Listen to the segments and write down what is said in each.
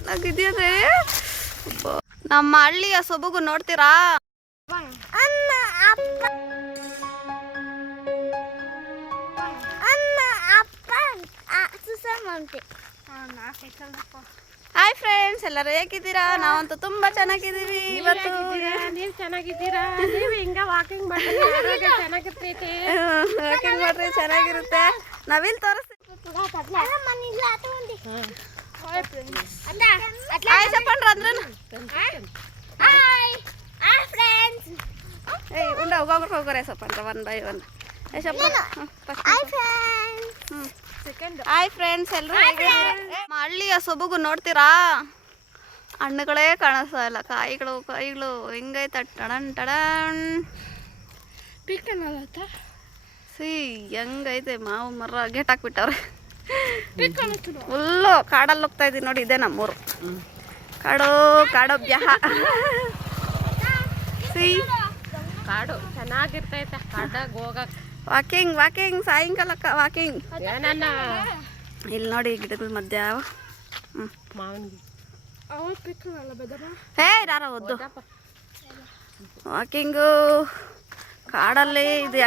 ಚೆನ್ನಾಗಿದೆಯಂದ್ರೆ ನಮ್ಮ ಹಳ್ಳಿಯ ಸೊಬಗು ನೋಡ್ತೀರಾ. ಹಾಯ್ ಫ್ರೆಂಡ್ಸ್, ಎಲ್ಲರೂ ಹೇಗಿದ್ದೀರಾ? ನಾವಂತೂ ತುಂಬಾ ಚೆನ್ನಾಗಿದ್ದೀವಿ. ಇವತ್ತು ನೀವು ಚೆನ್ನಾಗಿದ್ದೀರಾ? ನೀವು ಹಿಂಗ ವಾಕಿಂಗ್ ಮಾಡಿದ್ರೆ ಚೆನ್ನಾಗಿರುತ್ತೆ. ನಾವಿಲ್ಲಿ ತೋರಿಸ್ತೀವಿ. ಹೋಗ್ರೆ ಸಪ್ಪಂದ್ರ one by one. Hi friends, ಎಲ್ಲರೂ ಹಳ್ಳಿಯ ಸೊಬಗು ನೋಡ್ತೀರಾ? ಹಣ್ಣುಗಳೇ ಕಾಣಿಸ್ತಾ ಇಲ್ಲ, ಕಾಯಿಗಳು ಹೆಂಗೈತೆ ಟಡನ್ ಟಡನ್. ಸಿ ಹೆಂಗೈತೆ ಮಾವು ಮರ ಗೇಟ್ ಹಾಕ್ಬಿಟ್ಟವ್ರೆ. ಫುಲ್ಲು ಕಾಡಲ್ಲಿ ಹೋಗ್ತಾ ಇದೀವಿ ನೋಡಿ. ಇದೇ ನಮ್ಮೂರು ಕಾಡು ಬ್ಯಾಹ. ಸಿ ಕಾಡು ಚೆನ್ನಾಗಿರ್ತೈತೆ ಕಾಡಾಗ ಹೋಗಕ್ಕೆ. ವಾಕಿಂಗ್ ಸಾಯಂಕಾಲಕ್ಕ ವಾಕಿಂಗ್. ಏನನ್ನ ಇಲ್ಲಿ ನೋಡಿ ಗಿಡಗಳ ಮಧ್ಯ ಮಾವಿನ ಯಾರ ಓದ್ದು ವಾಕಿಂಗು ಕಾಡಲ್ಲಿ. ಇದು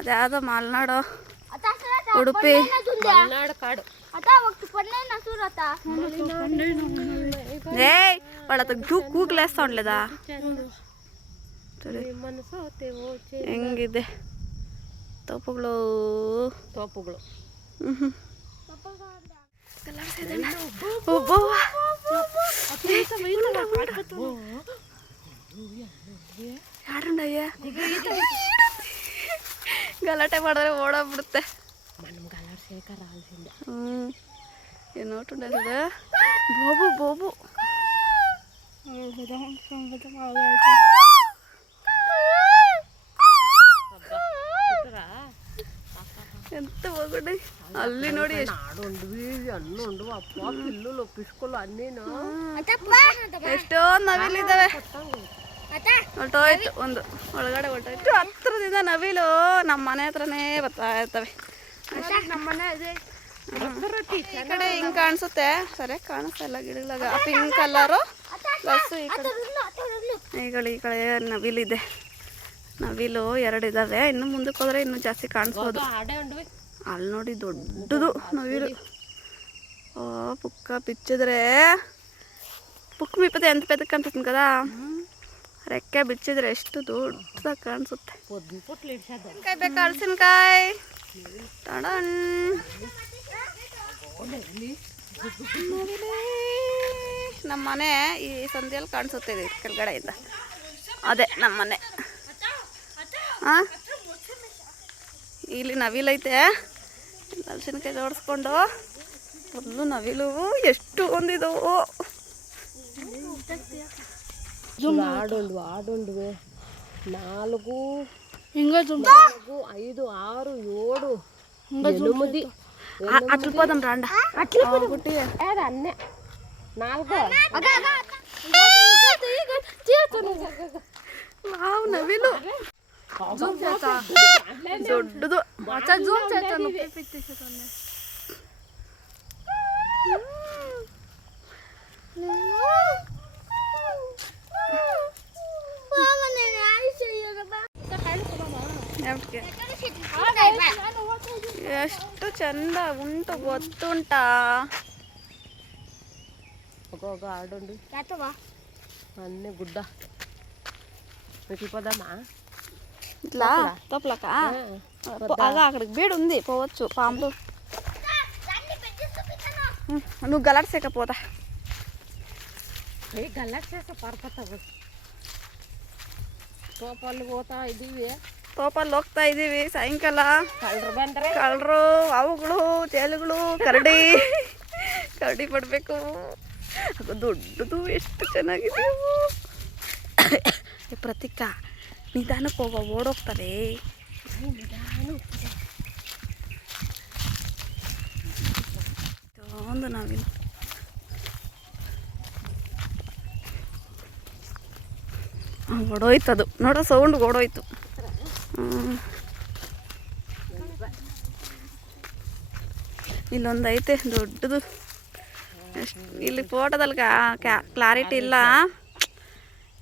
ಅದ್ಯಾವುದೋ ಮಲೆನಾಡು, ಉಡುಪಿ ಕಾಡು. వాళ్ళతో ಕೂಗ್ಲೇಸ್ತಾ ಉಂಟ್ಲೇದಾ ಹೆಂಗಿದೆ ತೋಪುಗಳು. ಯಾರುಂಡಯ್ಯ ಗಲಾಟೆ ಮಾಡಿದ್ರೆ ಓಡೋಗ್ಬಿಡುತ್ತೆ. ಏನೋಟುಂಡ ಬೋಬು ఎంత బాగుండే. అల్లి నోడి ಎಷ್ಟೋ ನವಿಲಿದ್ದಾವೆ. ಹೊರಟೋಯ್ತು ಒಂದು ಒಳಗಡೆ ಹೊರಟೋಯ್ತು. ಹತ್ರದಿಂದ ನವಿಲು ನಮ್ಮ ಮನೆ ಹತ್ರನೇ ಬರ್ತಾ ಇರ್ತವೆ. ಈ ಕಡೆ ಹಿಂಗೆ ಕಾಣಿಸುತ್ತೆ, ಸರಿಯಾಗಿ ಕಾಣಿಸ್ತಾ ಇಲ್ಲ ಗಿಡಗಳಾಗ. ಪಿಂಕ್ ಕಲರು ಪ್ಲಸ್ ಈ ಕಡೆ ನವಿಲಿದೆ. ನವಿಲು 2 ಇದ್ದಾವೆ. ಇನ್ನು ಮುಂದಕ್ಕೆ ಹೋದ್ರೆ ಇನ್ನೂ ಜಾಸ್ತಿ ಕಾಣಿಸ್ಬೋದು. ಅಲ್ಲಿ ನೋಡಿ ದೊಡ್ಡದು ನವಿಲು. ಪುಕ್ಕ ಬಿಚ್ಚಿದ್ರೆ ಪುಕ್ ಬಿಪ್ಪದೆ ಎಂತ ಪೆದಕ್ಕೆ ಅನ್ಸುತ್ತೆ ಕದಾ. ರೆಕ್ಕೆ ಬಿಚ್ಚಿದ್ರೆ ಎಷ್ಟು ದೊಡ್ಡದಾಗಿ ಕಾಣಿಸುತ್ತೆ. ಬೇಕು ಹಲಸಿನಕಾಯಿ ಟಡನ್. ನಮ್ಮ ಮನೆ ಈ ಸಂಧಿಯಲ್ಲಿ ಕಾಣಿಸುತ್ತೆ ಇದೆ ಕೆಳಗಡೆಯಿಂದ. ಅದೇ ನಮ್ಮ ಮನೆ. ಇಲ್ಲಿ ನವಿಲೈತೆ. ಹಲಸಿನಕಾಯಿ ಜೋಡಿಸ್ಕೊಂಡು ಫುಲ್ಲು ನವಿಲು ಎಷ್ಟು ಒಂದಿದವು. ಆಡುಂಡು 4 5 6 7 8 అట్లు పోదాం రాండా. గుట్టి అన్నే 4 వావ్ నవిలు దొడ్డదు. జూమ్ చేస్తాను. ಎಷ್ಟು ಚಂದ ಉಂಟು ಗೊತ್ತುಂಟಾ. ఆడుండు అన్నీ గుడ్డ పెట్టిపోదామా ఇట్లా తోపలక అలా అక్కడికి బీడు ఉంది, పోవచ్చు. పాములు నువ్వు గలాడ్సేకపోతా. గలాడ్సేస పడతావు. ತೋಪಲ್ಲಿ ಹೋಗ್ತಾ ಇದ್ದೀವಿ. ತೋಪಲ್ಲಿ ಹೋಗ್ತಾ ಇದ್ದೀವಿ. ಸಾಯಂಕಾಲ ಕಳ್ಳರು ಅವುಗಳು ಚೇಳುಗಳು ಕರಡಿ ಪಡಬೇಕು. ಅದು ದೊಡ್ಡದು ಎಷ್ಟು ಚೆನ್ನಾಗಿದೆ. ಪ್ರತೀಕ ನಿಧಾನಕ್ಕೆ ಹೋಗೋ, ಓಡೋಗ್ತಾರೆ. ಒಂದು ನಾವಿಲ್ಲ ಓಡೋಯ್ತದು ನೋಡೋ, ಸೌಂಡ್ ಓಡೋಯ್ತು. ಇಲ್ಲೊಂದು ಐತೆ ದೊಡ್ಡದು, ಎಷ್ಟು ಇಲ್ಲಿ ಫೋಟೋದಲ್ಲಿ ಕ್ಲಾರಿಟಿ ಇಲ್ಲ,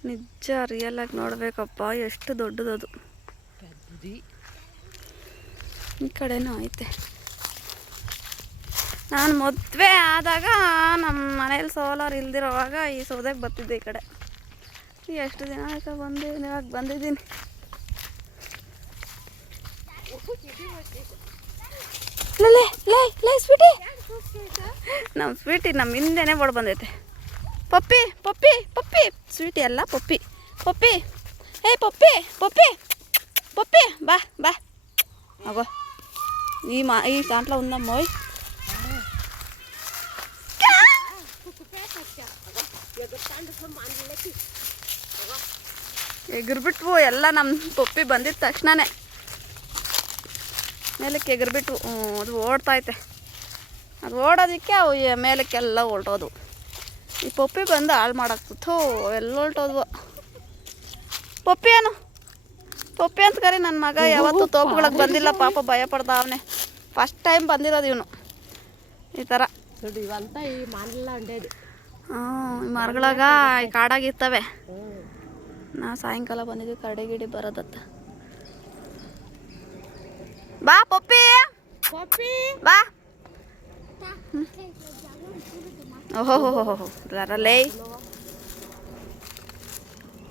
ನಿಜ ರಿಯಲಾಗಿ ನೋಡಬೇಕಪ್ಪ, ಎಷ್ಟು ದೊಡ್ಡದದು. ಈ ಕಡೆನೂ ಐತೆ. ನಾನು ಮದುವೆ ಆದಾಗ ನಮ್ಮ ಮನೇಲಿ ಸೋಲಾರ್ ಇಲ್ದಿರೋವಾಗ ಈ ಸೌದೆಗೆ ಬರ್ತಿದ್ದೆ ಈ ಕಡೆ. ಎಷ್ಟು ದಿನ ಆಯ್ತು ಬಂದಿದ್ದೀನಿ, ಇವಾಗ ಬಂದಿದ್ದೀನಿ. ಸ್ವೀಟಿ, ನಮ್ಮ ಸ್ವೀಟಿ ನಮ್ಮ ಹಿಂದೆನೇ ಓಡ್ ಬಂದೈತೆ. ಪಪ್ಪಿ ಪಪ್ಪಿ ಪಪ್ಪಿ, ಸ್ವೀಟಿ ಅಲ್ಲ ಪಪ್ಪಿ ಪಪ್ಪಿ. ಏಯ್ ಪಪ್ಪಿ ಪಪ್ಪಿ ಪಪ್ಪಿ, ಬಾ ಬಾ ಅಗೋ. ఈ దాంట్లో ఉందమ్మోయ్. ಎಗರ್ಬಿಟ್ವು ಎಲ್ಲ. ನಮ್ಮ ಪಪ್ಪಿ ಬಂದಿದ್ದ ತಕ್ಷಣನೇ ಮೇಲಕ್ಕೆ ಎಗರ್ಬಿಟ್ವು. ಅದು ಓಡ್ತೈತೆ. ಅದು ಓಡೋದಕ್ಕೆ ಅವು ಮೇಲಕ್ಕೆಲ್ಲ ಹೊಲ್ಟೋದು. ಈ ಪಪ್ಪಿ ಬಂದು ಹಾಳು ಮಾಡಾಕ್ತಿತ್ತು, ಎಲ್ಲ ಹೊಲ್ಟೋದ್ವು. ಪಪ್ಪಿ ಏನು ಪಪ್ಪಿ ಅಂತ ಕರಿ. ನನ್ನ ಮಗ ಯಾವತ್ತೂ ತೋಪುಗಳಿಗೆ ಬಂದಿಲ್ಲ ಪಾಪ, ಭಯ ಪಡ್ದ ಅವನೇ. ಫಸ್ಟ್ ಟೈಮ್ ಬಂದಿರೋದು ಇವನು ಈ ಥರ. ಇವಂತ ಈ ಮಾನೆಲ್ಲ ಉಂಡೇದು. ಈ ಮರಗಳಾಗ ಈ ಕಾಡಾಗಿರ್ತವೆ. ನಾವು ಸಾಯಂಕಾಲ ಬಂದಿದ್ವಿ ಕರಡಿ ಗಿಡಿ ಬರೋದತ್ತ. ಬಾ ಪಪ್ಪಿ ಪಪ್ಪಿ ಬಾ. ಓಹೋ ಲೇ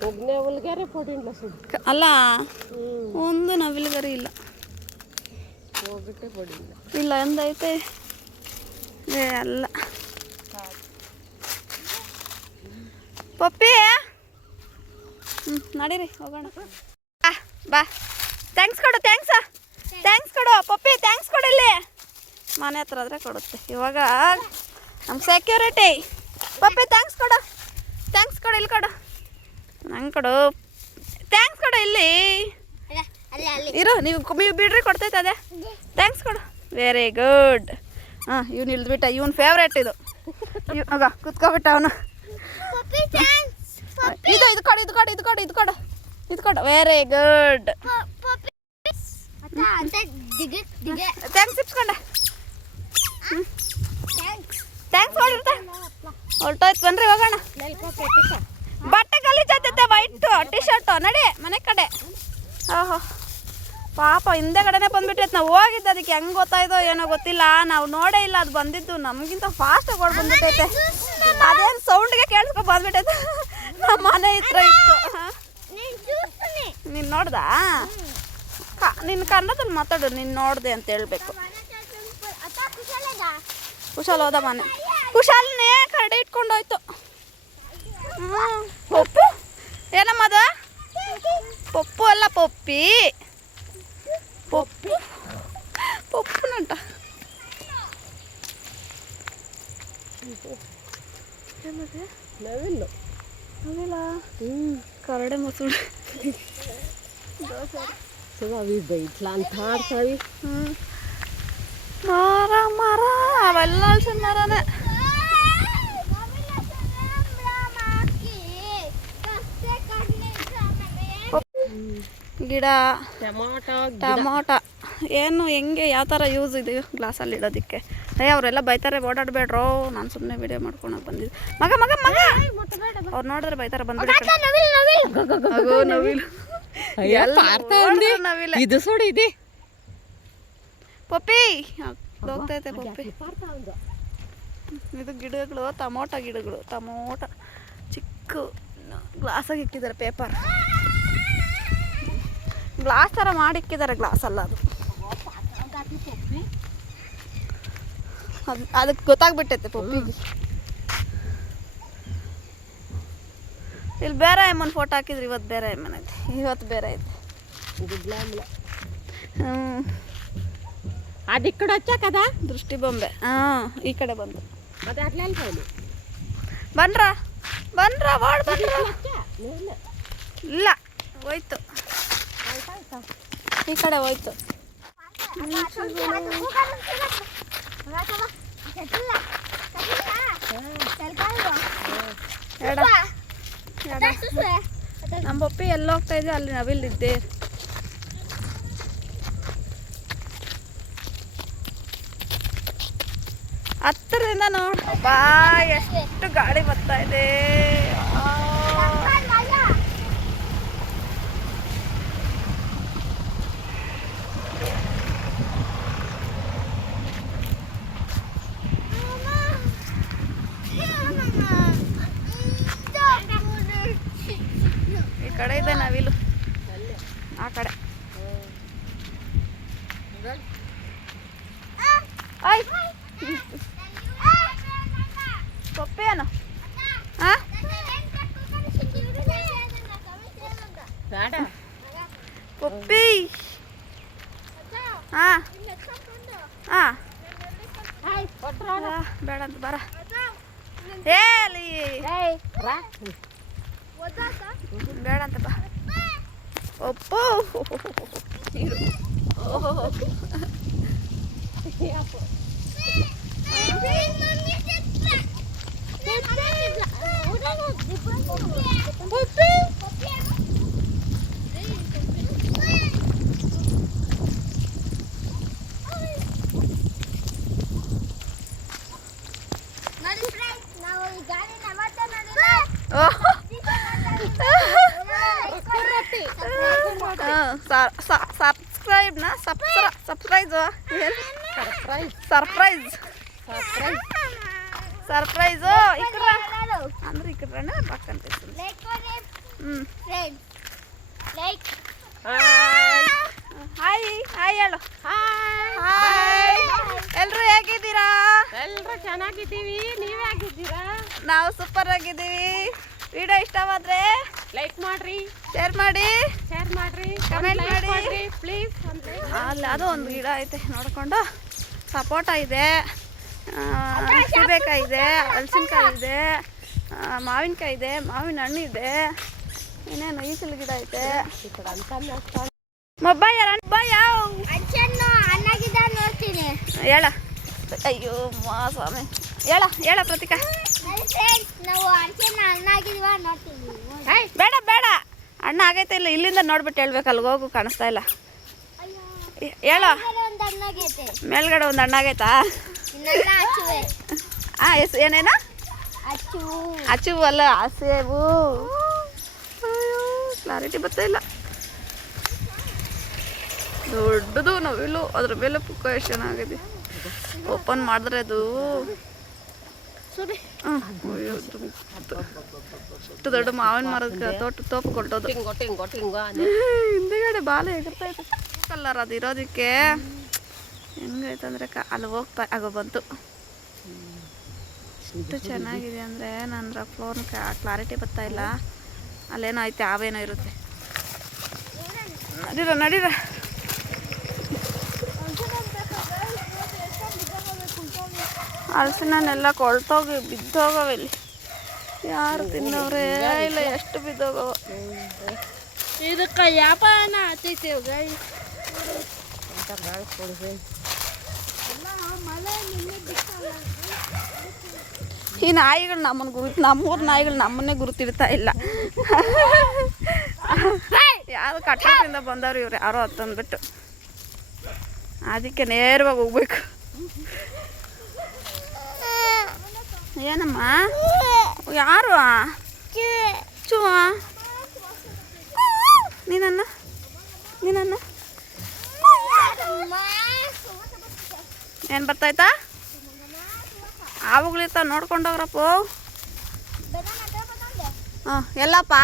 ಒಗ್ನೆ ಉಲ್ಗೆರೆ ಫೋಟಿನ್ಲ ಸುಡ್ ಅಲ್ಲ, ಒಂದು ನವಿಲುಗರಿ ಇಲ್ಲ. ಹೋಗ್ಬಿಟ್ಟೆ ಪಡಿಲ್ಲ ಇಲ್ಲ ಎಂದೈತೆ ಅಲ್ಲ. ಪಪ್ಪಿ ನಡೀರಿ ಹೋಗೋಣ. ಬಾ. ಥ್ಯಾಂಕ್ಸ್ ಕೊಡು, ಥ್ಯಾಂಕ್ಸ್ ಕೊಡು ಪಪ್ಪಿ, ಥ್ಯಾಂಕ್ಸ್ ಕೊಡು. ಇಲ್ಲಿ ಮನೆ ಹತ್ರ ಆದರೆ ಕೊಡುತ್ತೆ. ಇವಾಗ ನಮ್ಮ ಸೆಕ್ಯೂರಿಟಿ. ಪಪ್ಪಿ ಥ್ಯಾಂಕ್ಸ್ ಕೊಡು, ಇಲ್ಲಿ ಕೊಡು. ನಂಗೆ ಕೊಡು, ಥ್ಯಾಂಕ್ಸ್ ಕೊಡು. ಇಲ್ಲಿ ಇರು, ನೀವು ಬಿಡ್ರಿ, ಕೊಡ್ತೈತೆ ಅದೇ. ಥ್ಯಾಂಕ್ಸ್ ಕೊಡು. Very good. ಇವ್ನು ಇಳಿದ್ಬಿಟ್ಟ, ಇವನ್ ಫೇವ್ರೇಟ್ ಇದು. ಆಗ ಕುತ್ಕೊಬಿಟ್ಟ ಅವನು. ಇದು ಕೊಡು. Very good. ಥ್ಯಾಂಕ್ಸ್ ಇಪ್ಸ್ಕೊಂಡೆ. ಥ್ಯಾಂಕ್ಸ್ ಹೊಡಿರ್ತೆ. ಹೊಲ್ಟೋಯ್ತು, ಬನ್ರಿ ಹೋಗೋಣ. ಬಟ್ಟೆ ಗಲೀಜಾಯ್ತೈತೆ, ವೈಟ್ ಟಿ ಶರ್ಟು. ನಡಿ ಮನೆ ಕಡೆ. ಓಹೋ ಪಾಪ ಹಿಂದೆಗಡೆನೆ ಬಂದ್ಬಿಟ್ಟೈತೆ. ನಾವು ಹೋಗಿದ್ದು ಅದಕ್ಕೆ ಹೆಂಗೆ ಗೊತ್ತಾಯ್ತೋ ಏನೋ ಗೊತ್ತಿಲ್ಲ, ನಾವು ನೋಡೇ ಇಲ್ಲ. ಅದು ಬಂದಿದ್ದು ನಮಗಿಂತ ಫಾಸ್ಟಾಗಿ ಓಡ್ ಬಂದ್ಬಿಟ್ಟೈತೆ. ಅದೇನು ಸೌಂಡ್ಗೆ ಕೇಳಿಸ್ಕೊ ಬಂದ್ಬಿಟ್ಟೈತೆ. ನಮ್ಮ ಮನೆ ಹತ್ರ ಇತ್ತು. ನೀನು ನೋಡ್ದಾ? ನಿನ್ನ ಕನ್ನಡದಲ್ಲಿ ಮಾತಾಡು, ನೀನು ನೋಡಿದೆ ಅಂತ ಹೇಳ್ಬೇಕು. ಕುಶಾಲ್ ಹೋದ ಮನೆ. ಕುಶಾಲ್ನೇ ಕರಡಿ ಇಟ್ಕೊಂಡೋಯ್ತು. ಪಪ್ಪು ಏನಮ್ಮದ? ಪಪ್ಪು ಅಲ್ಲ ಪಪ್ಪಿ. ಪಪ್ಪುನಂಟ. ನವಿಲು ಕರಡೆ ಮೊಸರು ಅವಿ ಬೈಟ್ಲ ಅಂತ ಆಡ್ತಾವಿ. ಮರ ಅವೆಲ್ಲ ಹಲ್ಸಿನ ಮರನೇ. ಗಿಡ, ಟೊಮೊಟೊ ಏನು ಹೆಂಗೆ ಯಾವ ಥರ ಯೂಸ್ ಇದೆ ಗ್ಲಾಸಲ್ಲಿ ಇಡೋದಕ್ಕೆ. ಅವರೆಲ್ಲ ಬೈತಾರೆ, ಓಡಾಡಬೇಡ್ರೋ. ನಾನು ಸುಮ್ಮನೆ ವಿಡಿಯೋ ಮಾಡ್ಕೊಳಕ್ಕೆ ಬಂದಿದ್ದೆ. ಮಗ ಅವ್ರು ನೋಡಿದ್ರೆ ಬೈತಾರೆ, ಬಂದ್ಬಿಟ್ಟು ನವಿಲು. ಇದು ಸುಡಿ ಇದೆ ಪಪ್ಪಿ ಹೋಗ್ತೈತೆ. ಪಪ್ಪಿ ಇದು ಗಿಡಗಳು, ಟೊಮೊಟೊ ಗಿಡಗಳು. ಟೊಮೊಟೊ ಚಿಕ್ಕ ಗ್ಲಾಸಾಗಿ ಇಕ್ಕಿದ್ದಾರೆ. ಪೇಪರ್ ಗ್ಲಾಸ್ ಥರ ಮಾಡಿಕ್ಕಿದ್ದಾರೆ. ಗ್ಲಾಸ್ ಅಲ್ಲ ಅದು. ಅದಕ್ಕೆ ಗೊತ್ತಾಗ್ಬಿಟ್ಟೈತೆ ಪಪ್ಪಿಗೆ. ಇಲ್ಲಿ ಬೇರೆ ಅಮ್ಮನ ಫೋಟೋ ಹಾಕಿದ್ರಿ. ಇವತ್ತು ಬೇರೆ ಅಮ್ಮನ ಐತೆ, ಇವತ್ತು ಬೇರೆ ಐತೆ. ಅದು ಈ ಕಡೆ ಹಚ್ಚಕದ ದೃಷ್ಟಿ ಬೊಂಬೆ. ಈ ಕಡೆ ಬಂದು ಬನ್ರ ವಾಡ್ ಬನ್ರ. ಇಲ್ಲ ಹೋಯ್ತು, ಈ ಕಡೆ ಹೋಯ್ತು. ನಮ್ಮ ಪಪ್ಪಿ ಎಲ್ಲ ಹೋಗ್ತಾ ಇದ್ದೆ, ಅಲ್ಲಿ ನವಿಲಿದ್ದೆ. ಹತ್ತಿರದಿಂದ ಕಡೆಯಿಂದ ನೋಡು ಬಾ ಎಷ್ಟು ಗಾಳಿ ಬರ್ತಾ ಇದೆ. ಈ ಕಡೆ ಇದೆ ನವಿಲು, ಆ ಕಡೆ. ಆಯ್ ಪಪ್ಪಿ ಏನು ಹಾಂ ಪಪ್ಪಿ ಹಾಂ ಹಾಂ ಬೇಡ ಅಂತ ಬರ ಹೇಳಿ ಬೇಡ ಅಂತ ಬಾ ಒಪ್ಪು ಓಹೋ ಸಬ್ಸ್ಕ್ರೈಬ್ನ ಸರ್ಪ್ರೈಸು ಸರ್ಪ್ರೈಸು ಅಂದ್ರೆ ಈ ಕಡೆ ಪಕ್ಕಂತ ಹಾಯ್ ಹಾಯ್ ಹೇಳು ಹಾಯ್. ಎಲ್ರು ಹೇಗಿದ್ದೀರಾ? ಎಲ್ರು ಚೆನ್ನಾಗಿದ್ದೀವಿ, ನೀವ್ ಹೇಗಿದ್ದೀರಾ? ನಾವು ಸೂಪರ್ ಆಗಿದ್ದೀವಿ. ವಿಡಿಯೋ ಇಷ್ಟವಾದ್ರೆ ಲೈಕ್ ಮಾಡ್ರಿ, ಶೇರ್ ಮಾಡಿ, ಕಮೆಂಟ್ ಮಾಡಿ ಪ್ಲೀಸ್. ಅಲ್ಲಿ ಅದು ಒಂದು ಗಿಡ ಐತೆ ನೋಡ್ಕೊಂಡು. ಸಪೋಟ ಇದೆ, ಸೀಬೆಕಾಯಿ ಇದೆ, ಹಲಸಿನಕಾಯಿ ಇದೆ, ಮಾವಿನಕಾಯಿ ಇದೆ, ಮಾವಿನ ಹಣ್ಣು ಇದೆ, ಇನ್ನೇನು ಈಸಲು ಗಿಡ ಐತೆ. ಮೊಬ್ಬಾಯ ಯಾವ ನೋಡ್ತೀನಿ ಹೇಳ. ಅಯ್ಯೋ ಸ್ವಾಮಿ ಹೇಳ ಪ್ರತಿಕಾ. ನಾವು ಅಣ್ಣಾಗಿದ್ವಾ ನೋಡ್ತೀವಿ. ಬೇಡ ಬೇಡ ಅಣ್ಣ ಆಗೈತೆ ಇಲ್ಲ, ಇಲ್ಲಿಂದ ನೋಡ್ಬಿಟ್ಟು ಹೇಳ್ಬೇಕು. ಅಲ್ಲಿಗೆ ಹೋಗು ಕಾಣಿಸ್ತಾ ಇಲ್ಲ. ಹೇಳೋ ಮೇಲ್ಗಡೆ ಒಂದು ಹಣ್ಣು ಆಗೈತಾ? ಹಾಂ ಏನೇನ ಅಚ್ಚು ಅಲ್ಲ ಸೇಬು. ಕ್ಲಾರಿಟಿ ಬರ್ತಾ ಇಲ್ಲ. ದೊಡ್ಡದು ನವಿಲು, ಅದ್ರ ಮೇಲೆ ಪುಕ್ಕ ಎಷ್ಟು ಚೆನ್ನಾಗಿದೆ. ಓಪನ್ ಮಾಡಿದ್ರೆ ಅದು ಇಷ್ಟು ದೊಡ್ಡ ಮಾವಿನ ಮರದ ತೋಪು ಕೊಟ್ಟೋದು. ಹಿಂದೆಗಡೆ ಬಾಲ ಎಗರ್ತಾ ಇದೆ. ಕಲ್ಲರ್ ಅದು ಇರೋದಕ್ಕೆ ಹೆಂಗೈತೆ ಅಂದರೆ ಅಲ್ಲಿ ಹೋಗ್ತಾ ಆಗೋ ಬಂತು. ಎಷ್ಟು ಚೆನ್ನಾಗಿದೆ ಅಂದರೆ ನನ್ನ ಫೋನ್ ಕ್ಲಾರಿಟಿ ಬರ್ತಾ ಇಲ್ಲ. ಅಲ್ಲೇನೋ ಐತೆ, ಅವೇನೋ ಇರುತ್ತೆ. ನಡೀರ ಹಲಸಿನೆಲ್ಲ ಕೊಳ್ತೋಗಿ ಬಿದ್ದೋಗವ. ಇಲ್ಲಿ ಯಾರು ತಿನ್ನವ್ರೆ ಇಲ್ಲ, ಎಷ್ಟು ಬಿದ್ದೋಗವ. ಇದಕ್ಕೆ ವ್ಯಾಪಾರನ ಆಗ್ತೈತೆ. ಈ ನಾಯಿಗಳು ನಮ್ಮೂರು ನಾಯಿಗಳು ನಮ್ಮನ್ನೇ ಗುರುತಿಡ್ತಾ ಇಲ್ಲ. ಯಾರು ಕಟ್ಟಡದಿಂದ ಬಂದವ್ರು ಇವ್ರು ಯಾರೋ ಹತ್ತಂದ್ಬಿಟ್ಟು, ಅದಕ್ಕೆ ನೇರವಾಗಿ ಹೋಗ್ಬೇಕು. ಏನಮ್ಮ ಯಾರು ಚುವ ನೀನನ್ನ ಏನು ಬರ್ತಾಯ್ತಾ? ಆವುಗಳಿರ್ತಾವ ನೋಡ್ಕೊಂಡೋಗ್ರಪ್ಪ. ಹಾಂ ಎಲ್ಲಪ್ಪ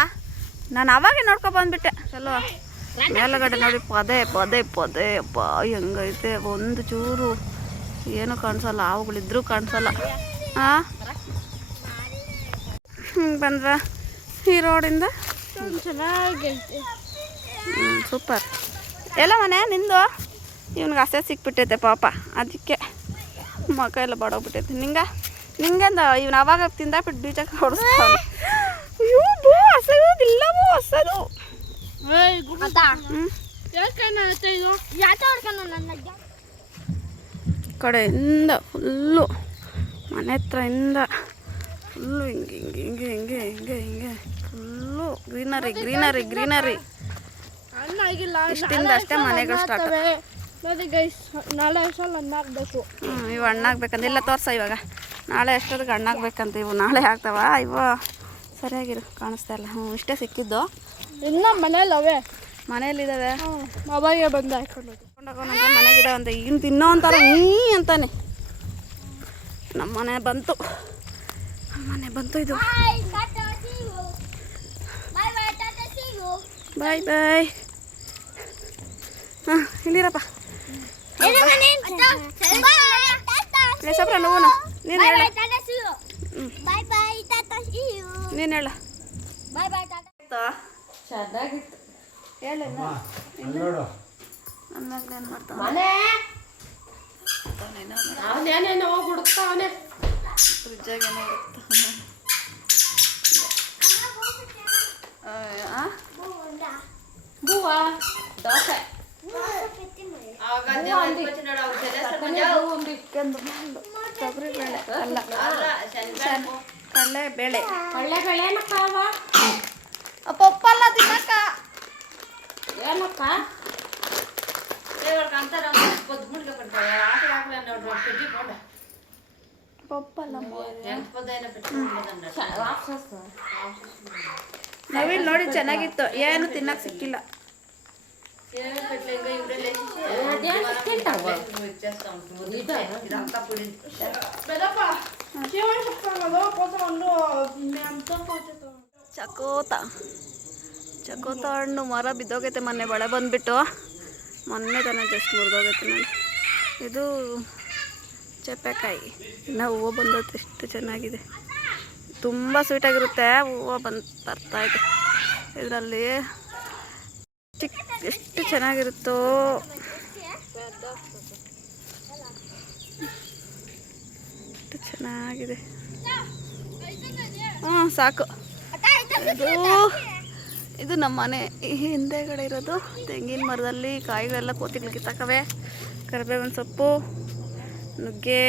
ನಾನು ಅವಾಗೆ ನೋಡ್ಕೊ ಬಂದ್ಬಿಟ್ಟೆ. ಚಲೋ ಮೇಲುಗಡೆ ನೋಡಿ ಪದೇ ಅಪ್ಪ ಹೆಂಗೈತೆ. ಒಂದು ಚೂರು ಏನು ಕಾಣಿಸಲ್ಲ, ಆವುಗಳಿದ್ರೂ ಕಾಣಿಸಲ್ಲ. ಹಾಂ ಬಂದ್ರ ಈ ರೋಡಿಂದ ಚೆನ್ನಾಗೈತೆ. ಸೂಪರ್. ಎಲ್ಲ ಮನೆ ನಿಂದು ಇವ್ನಿಗೆ ಹಸೆ ಸಿಕ್ಬಿಟ್ಟೈತೆ ಪಾಪ, ಅದಕ್ಕೆ ಮಕ್ಕ ಎಲ್ಲ ಬಡೋಗ್ಬಿಟ್ಟೈತೆ. ನಿಂಗೆಂದ ಇವನು ಅವಾಗ ತಿಂದಾಬಿಟ್ಟು ಬೀಜ ಹೊಡೆಸ್ತಾನೆ. ಅಯ್ಯೋ ಬೋ ಹಸೋದಿಲ್ಲವೋ ಹಸದು. ಕಡೆಯಿಂದ ಫುಲ್ಲು ಮನೆ ಹತ್ರದಿಂದ ಫುಲ್ಲು ಹಿಂಗೆ ಫುಲ್ಲು ಗ್ರೀನರಿ. ಇಷ್ಟಿಂದ ಅಷ್ಟೇ ಮನೆಗಳು ಸ್ಟಾರ್ಟ್. ನೋಡಿ ಗೈಸ್, ನಾಳೆ ಸಲ ಹಣ್ಣಾಗಬೇಕು. ಇವು ಹಣ್ಣಾಗ್ಬೇಕಂದ್ರೆ ಎಲ್ಲ ತೋರ್ಸ ಇವಾಗ. ನಾಳೆ ಎಷ್ಟೊತ್ತಿಗೆ ಹಣ್ಣಾಗ್ಬೇಕಂತ ಇವು ನಾಳೆ ಆಗ್ತಾವ ಇವು ಸರಿಯಾಗಿರು ಕಾಣಿಸ್ತಾ ಇಲ್ಲ. ಹ್ಞೂ ಇಷ್ಟೇ ಸಿಕ್ಕಿದ್ದು. ಇನ್ನು ಮನೇಲಿ ಅವೇ ಮನೇಲಿದ್ದಾವೆ. ಅವಾಗೆ ಬಂದು ಹಾಕೊಂಡು ಕೊಂಡೋಗೋಣಂತೆ ಮನೆಗಿದಾವಂತೆ. ಇನ್ನು ತಿನ್ನೋ ಅಂತಾರ ಅಂತಾನೆ. ನಮ್ಮ ಮನೆ ಬಂತು ಇದು. ಬಾಯ್ ಬಾಯ್. ಹಾಂ ಇಲ್ಲಿರಪ್ಪ. ಸಪ್ರ ನೋವು ನೀನು ಹೇಳ. ನೀನು ಹೇಳ. ಚೆನ್ನಾಗಿತ್ತು. ಹೇಳ ನನ್ನ ಏನು ಮಾಡ್ತಾನೆ ಅವನೇನೇನೋ ಹುಡುಕ್ತಾವನೆ ಫ್ರಿಜ್ಜಾಗ ಏನೋ ಹುಡುಕ್ತಾವನೆ. ಬೂವ ದೋಸೆ ತೊಗರಿಬೇಳೆ ಅಲ್ಲ ಕಡಲೆಬೇಳೆ. ಕಡಲೆಬೇಳೆ ಏನಕ್ಕವ ಪಪ್ಪಲ್ಲ ತಿನ್ನಕ್ಕ ಏನಕ್ಕ ಪಪ್ಪಲ್ಲ ನವಿಲ್ ನೋಡಿ ಚೆನ್ನಾಗಿತ್ತು. ಏನು ತಿನ್ನಕ್ಕೆ ಸಿಕ್ಕಿಲ್ಲ. ಚಕೋತ ಹಣ್ಣು ಮರ ಬಿದ್ದೋಗೈತೆ. ಮೊನ್ನೆ ಮಳೆ ಬಂದುಬಿಟ್ಟು ಮೊನ್ನೆ ತಾನೇ ಜಸ್ಟ್ ಮುರಿದೋಗೈತೆ ನೋಡಿ. ಇದು ಚಪ್ಪೆಕಾಯಿ ಇನ್ನೂ ಹೂವು ಬಂದದ್ದು ಎಷ್ಟು ಚೆನ್ನಾಗಿದೆ. ತುಂಬ ಸ್ವೀಟಾಗಿರುತ್ತೆ. ಹೂವು ಬರ್ತಾಯಿದೆ ಇದರಲ್ಲಿ. ಎಷ್ಟು ಚೆನ್ನಾಗಿರುತ್ತೋ. ಎಷ್ಟು ಚೆನ್ನಾಗಿದೆ. ಹ್ಞೂ ಸಾಕು. ಇದು ನಮ್ಮ ಮನೆ ಹಿಂದೆಗಡೆ ಇರೋದು ತೆಂಗಿನ ಮರದಲ್ಲಿ ಕಾಯಿಗಳೆಲ್ಲ ಕೋತಿಗಳು ಕಿತ್ತಾಕವೆ. ಕರಿಬೇವಿನ ಸೊಪ್ಪು, ನುಗ್ಗೆ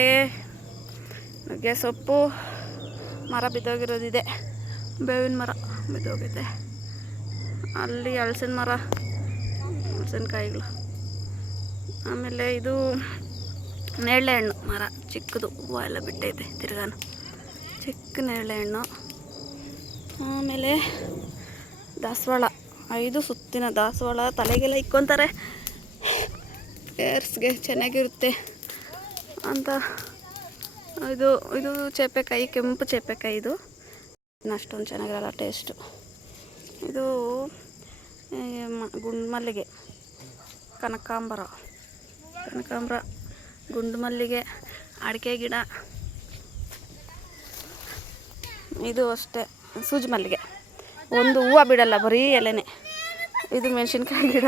ಸೊಪ್ಪು, ಮರ ಬಿದ್ದೋಗಿರೋದಿದೆ. ಬೇವಿನ ಮರ ಬಿದ್ದೋಗೈತೆ. ಅಲ್ಲಿ ಹಲಸಿನ ಮರ, ಹಲಸಿನಕಾಯಿಗಳು. ಆಮೇಲೆ ಇದು ನೇರಳೆ ಹಣ್ಣು ಮರ ಚಿಕ್ಕದು, ಹೂವು ಎಲ್ಲ ಬಿಟ್ಟೈತೆ ತಿರ್ಗಾನು. ಚಿಕ್ಕ ನೇರಳೆ ಹಣ್ಣು. ಆಮೇಲೆ ದಾಸವಾಳ, 5 ಸುತ್ತಿನ ದಾಸವಾಳ. ತಲೆಗೆಲ್ಲ ಇಕ್ಕೊತಾರೆ, ಏರ್ಸ್ಗೆ ಚೆನ್ನಾಗಿರುತ್ತೆ ಅಂತ. ಇದು ಚೇಪೆಕಾಯಿ, ಕೆಂಪು ಚೇಪೆಕಾಯಿ. ಇದು ಅಷ್ಟೊಂದು ಚೆನ್ನಾಗಿರಲ್ಲ ಟೇಸ್ಟು. ಇದು ಗುಂಡು ಮಲ್ಲಿಗೆ, ಕನಕಾಂಬರ, ಗುಂಡು ಮಲ್ಲಿಗೆ, ಅಡಿಕೆ ಗಿಡ. ಇದು ಅಷ್ಟೇ ಸೂಜಿ ಮಲ್ಲಿಗೆ. ಒಂದು ಹೂವು ಬಿಡಲ್ಲ, ಬರೀ ಎಲೆನೇ. ಇದು ಮೆಣಸಿನ್ಕಾಯಿ ಗಿಡ.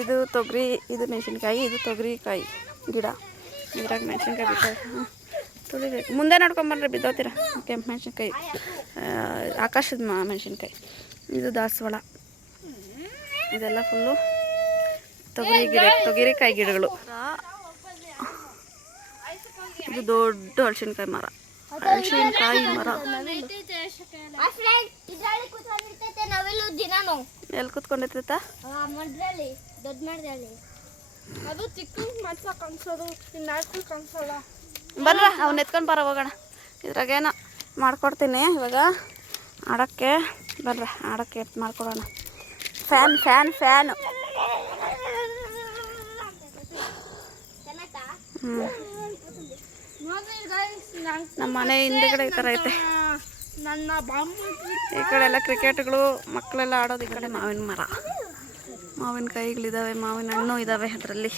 ಇದು ತೊಗರಿ, ಇದು ಮೆಣಸಿನ್ಕಾಯಿ, ಇದು ತೊಗರಿಕಾಯಿ ಗಿಡ. ಇದ್ರಾಗ ಮೆಣಸಿನ್ಕಾಯಿ ಬಿಟ್ಟರೆ ತುಳಿಬೇಕು. ಮುಂದೆ ನೋಡ್ಕೊಂಬರ್ರಿ ಬಿದ್ದೋತೀರ. ಕೆಂಪು ಮೆಣಸಿನ್ಕಾಯಿ, ಆಕಾಶದ ಮೆಣಸಿನ್ಕಾಯಿ. ಇದು ದಾಸವಾಳ. ಇದೆಲ್ಲ ಫುಲ್ಲು ತೊಗರಿಕಾಯಿ ಗಿಡಗಳು. ಇದು ದೊಡ್ಡ ಹಲಸಿನಕಾಯಿ ಮರ, ಹಲಸಿನಕಾಯಿ ಮರ. ಎಲ್ಲಿ ಕೂತ್ಕೊಂಡಿರ್ತೈತ? ಬರ್ರ ಅವ್ನು ಎತ್ಕೊಂಡು ಬರ ಹೋಗೋಣ. ಇದ್ರಾಗೇನೋ ಮಾಡ್ಕೊಡ್ತೀನಿ ಇವಾಗ ಆಡೋಕ್ಕೆ. ಬರ್ರ ಆಡೋಕ್ಕೆ ಮಾಡ್ಕೊಡೋಣ. ಫ್ಯಾನು ನಮ್ಮ ಮನೆ ಹಿಂದೆಗಡೆ ಈ ಥರ ಐತೆ. ಈ ಕಡೆ ಎಲ್ಲ ಕ್ರಿಕೆಟ್ಗಳು ಮಕ್ಕಳೆಲ್ಲ ಆಡೋದು. ಈ ಕಡೆ ಮಾವಿನ ಮರ, ಮಾವಿನಕಾಯಿಗಳಿದ್ದಾವೆ, ಮಾವಿನ ಹಣ್ಣು ಇದ್ದಾವೆ ಅದರಲ್ಲಿ.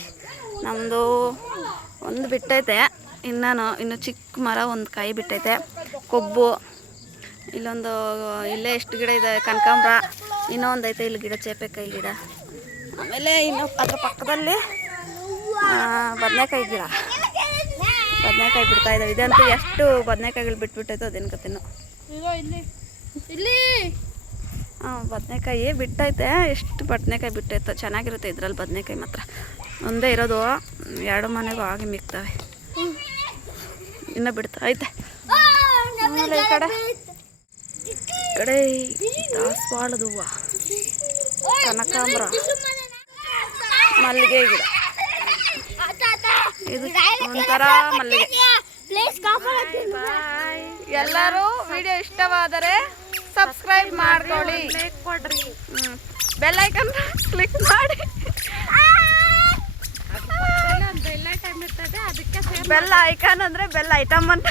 ನಮ್ಮದು ಒಂದು ಬಿಟ್ಟೈತೆ, ಇನ್ನು ಚಿಕ್ಕ ಮರ ಒಂದು ಕಾಯಿ ಬಿಟ್ಟೈತೆ. ಕೊಬ್ಬು ಇಲ್ಲೊಂದು, ಇಲ್ಲೇ ಎಷ್ಟು ಗಿಡ ಇದೆ, ಕನಕಾಂಬರ. ಇನ್ನೊಂದು ಐತೆ ಇಲ್ಲಿ ಗಿಡ, ಚೇಪೆಕಾಯಿ ಗಿಡ. ಆಮೇಲೆ ಇನ್ನು ಅದ್ರ ಪಕ್ಕದಲ್ಲಿ ಬದನೆಕಾಯಿ ಗಿಡ. ಬದನೆಕಾಯಿ ಬಿಡ್ತಾ ಇದ್ದಾವೆ. ಇದಂತೂ ಎಷ್ಟು ಬದನೆಕಾಯಿಗಳು ಬಿಟ್ಬಿಟ್ಟೈತೋ ಅದೇನು ಕತೆನೋ. ಬದನೆಕಾಯಿ ಬಿಟ್ಟೈತೆ. ಎಷ್ಟು ಬದನೆಕಾಯಿ ಬಿಟ್ಟೈತೋ. ಚೆನ್ನಾಗಿರುತ್ತೆ ಇದ್ರಲ್ಲಿ ಬದನೆಕಾಯಿ ಮಾತ್ರ. ಒಂದೇ ಇರೋದು, 2 ಮನೆಗೂ ಆಗಿ ಮಿಕ್ತವೆ. ಇನ್ನೂ ಬಿಡ್ತಾ ಐತೆ. ಆಮೇಲೆ ಈ ಕಡೆ ದಾಸವಾಳದ ಹೂವು, ಕನಕಾಂಬರ, ಮಲ್ಲಿಗೆ ಗಿಡ. ಇದು ಒಂಥರ ಮಲ್ಲಿಗೆ. ಬಾಯ್. ಎಲ್ಲರೂ ವಿಡಿಯೋ ಇಷ್ಟವಾದರೆ ಸಬ್ಸ್ಕ್ರೈಬ್ ಮಾಡ್ಕೊಳ್ಳಿ, ಲೈಕ್ ಕೊಡ್ರಿ. ಬೆಲ್ ಐಕನ್ ಕ್ಲಿಕ್ ಮಾಡಿ. ಬೆಲ್ಲ ಟೈಮ್ ಇರ್ತದೆ ಅದಕ್ಕೆ ಬೆಲ್ ಐಕಾನ್ ಅಂದ್ರೆ ಬೆಲ್ ಐಟಮ್ ಅಂತ.